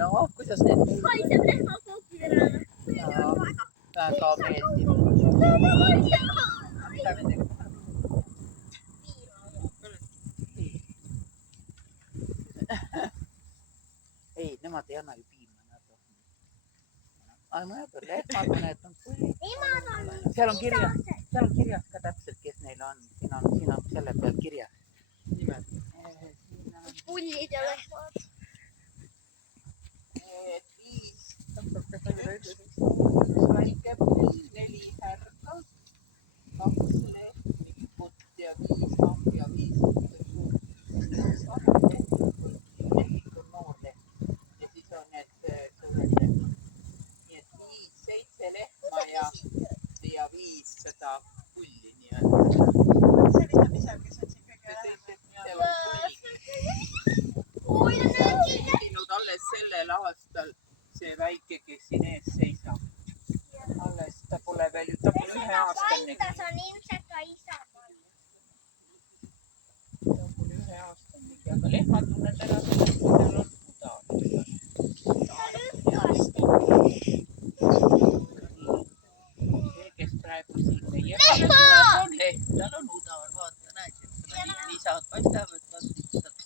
No, kuidas need? Haiseb lehmakoogile peale. Väga meeldib. Mida nendega teha? Ei, nemad ei anna ju piima. Aga mõned lehmad, mõned on pullid. Seal on kirjas ka täpselt, kes neil on. Siin on selle peal kirjas. Pullid ja lehmad. 5 väike pull, 4 härga, 2 lehmikut ja 5 lamb ja 5 lehmik on noor lehm ja siis on need suured lehmad. Nii et 7 lehma ja 5 seda pulli nii-öelda. See vist on ise, kes on siin kõige sündinud alles sellel aastal see väike, kes siin ees seisab. Alles ta pole veel, ta pole 1 aastane. Ta on ilmselt ka isa. Ta pole 1 aastanegi, aga lehmad tunned ära sellest, kui tal on muda. See, kes praegu siin meie on lehm, tal on udav, vaata, näed, et lisad paistavad, ta lihtsalt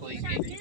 kui keegi